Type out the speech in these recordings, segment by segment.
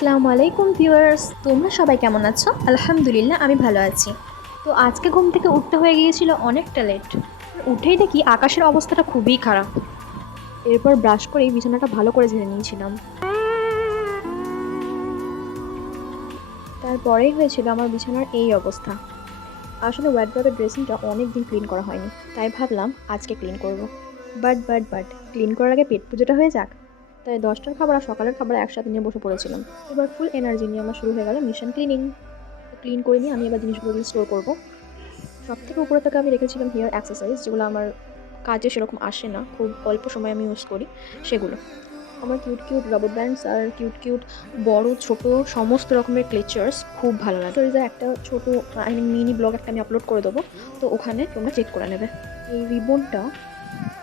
আসসালামু আলাইকুম ভিউয়ার্স, তোমরা সবাই কেমন আছো? আলহামদুলিল্লাহ আমি ভালো আছি। তো আজকে ঘুম থেকে উঠতে হয়ে গিয়েছিল অনেকটা লেট। উঠেই দেখি আকাশের অবস্থাটা খুবই খারাপ। এরপর ব্রাশ করেই বিছানাটা ভালো করে ঝেড়ে নিয়েছিলাম। তারপরেই হয়েছিল আমার বিছানার এই অবস্থা। আসলে ওয়ার্ড্রবের ড্রেসিংটা অনেক দিন ক্লিন করা হয়নি, তাই ভাবলাম আজকে ক্লিন করব। বাট ক্লিন করার আগে পেট পুজোটা হয়ে যাক। তাই 10টার খাবার আর সকালের খাবার একসাথে নিয়ে বসে পড়েছিলাম। এবার ফুল এনার্জি নিয়ে আমার শুরু হয়ে গেল মিশন ক্লিনিং। ক্লিন করে নিয়ে আমি এবার জিনিসগুলো স্টোর করবো। সব থেকে উপরে থেকে আমি রেখেছিলাম হেয়ার অ্যাক্সেসরিজ, যেগুলো আমার কাজে সেরকম আসে না, খুব অল্প সময় আমি ইউজ করি সেগুলো। আমার কিউট কিউট রাবার ব্যান্ডস আর কিউট কিউট বড় ছোট সমস্ত রকমের ক্লেচার্স খুব ভালো লাগে। স্টোরিজের একটা ছোট মিনি ব্লগ একটা আমি আপলোড করে দেবো, তো ওখানে তোমরা চেক করে নেবে। এই রিবনটা,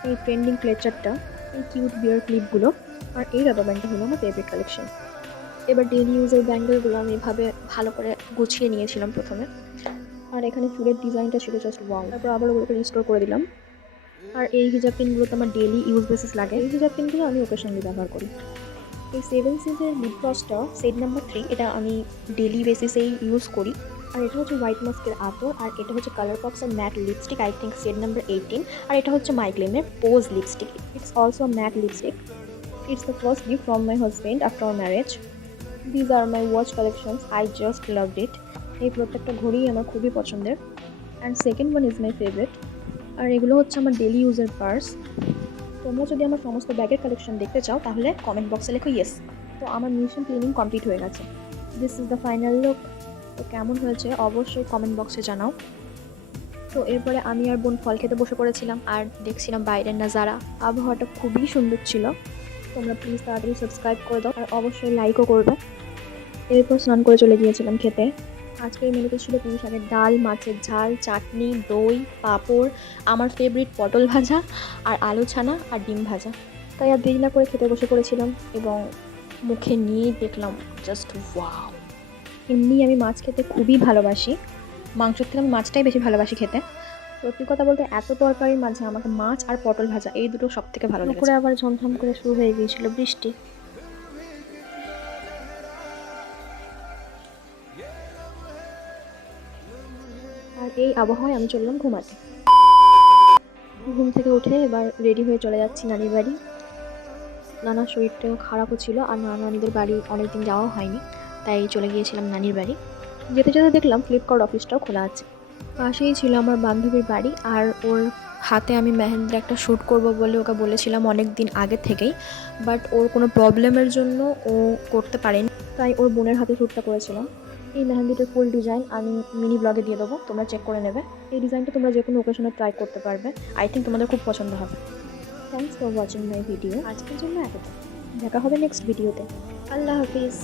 এই ট্রেন্ডিং ক্লেচারটা, এই কিউট বিয়ার ক্লিপগুলো আর এই রাবার ব্যান্ডটা হলো আমার ফেভারিট কালেকশন। এবার ডেইলি ইউজের ব্যাঙ্গেলগুলো আমি এভাবে ভালো করে গুছিয়ে নিয়েছিলাম প্রথমে। আর এখানে চুলের ডিজাইনটা ছিল জাস্ট ওয়াও। তারপর আবার ওগুলোকে রিস্টোর করে দিলাম। আর এই হিজাব পিনগুলো তো আমার ডেইলি ইউজ বেসিস লাগে। এই হিজাব পিনগুলো আমি ওকেশনালি ব্যবহার করি। এই 7 সিজের লিপ গ্লসটা সেট নাম্বার 3, এটা আমি ডেইলি বেসিসেই ইউজ করি। আর এটা হচ্ছে হোয়াইট মাস্কের আতর, আর এটা হচ্ছে কালার পপসের matte lipstick, I think set number 18। আর এটা হচ্ছে মাইক্লেমের pose lipstick, it's also matte lipstick. It's the first gift from my husband after our marriage. These are my watch collections, I just loved it. এই প্রত্যেকটা ঘড়িই আমার খুবই পছন্দের। And second one is my favourite. আর এগুলো হচ্ছে আমার ডেলি ইউজের পার্স। তোমরা যদি আমার সমস্ত ব্যাগের কালেকশন দেখতে চাও তাহলে কমেন্ট বক্সে লেখো ইয়েস। তো আমার মিশন ক্লিনিং কমপ্লিট হয়ে গেছে। This is the final look. তো কেমন হয়েছে অবশ্যই কমেন্ট বক্সে জানাও। তো এরপরে আমি আর বোন ফল খেতে বসে পড়েছিলাম আর দেখছিলাম বাইরের নাজারা। আবহাওয়াটা খুবই সুন্দর ছিল। তোমরা প্লিজ তাড়াতাড়ি সাবস্ক্রাইব করে দাও আর অবশ্যই লাইকও করবে। এরপর স্নান করে চলে গিয়েছিলাম খেতে। আজকের মেনুতে ছিল পুঁই শাকের ডাল, মাছের ঝাল, চাটনি, দই, পাঁপড়, আমার ফেভারিট পটল ভাজা আর আলু ছানা আর ডিম ভাজা। তাই আর দেরি না করে খেতে বসে পড়েছিলাম এবং মুখে নিয়েই দেখলাম জাস্ট ওয়াও। এমনি আমি মাছ খেতে খুবই ভালোবাসি, মাংসের থেকে আমি মাছটাই বেশি ভালোবাসি খেতে। সত্যি কথা বলতে এত তরকারির মাঝে আমাকে মাছ আর পটল ভাজা এই দুটো সব থেকে ভালো লাগে। আবার ঝমঝম করে শুরু হয়ে গিয়েছিল বৃষ্টি। আর এই আবহাওয়ায় আমি চললাম ঘুমাতে। ঘুম থেকে উঠে এবার রেডি হয়ে চলে যাচ্ছি নানির বাড়ি। নানার শরীরটা খারাপও ছিল আর নানিদের বাড়ি অনেকদিন যাওয়া হয়নি, তাই চলে গিয়েছিলাম নানির বাড়ি। যেতে যেতে দেখলাম ফ্লিপকার্ট অফিসটাও খোলা আছে। পাশেই ছিল আমার বান্ধবীর বাড়ি, আর ওর হাতে আমি মেহেন্দির একটা শ্যুট করব বলে ওকে বলেছিলাম অনেক দিন আগে থেকেই, বাট ওর কোনো প্রবলেমের জন্য ও করতে পারেনি, তাই ওর বোনের হাতে শ্যুটটা করেছিলাম। এই মেহেন্দিটার ফুল ডিজাইন আমি মিনি ব্লগে দিয়ে দেবো, তোমরা চেক করে নেবে। এই ডিজাইনটা তোমরা যে কোনো ওকেশনে ট্রাই করতে পারবে, আই থিঙ্ক তোমাদের খুব পছন্দ হবে। Thanks for watching my video. আজকের জন্য এতটা। দেখা হবে নেক্সট ভিডিওতে। আল্লাহ হাফিজ।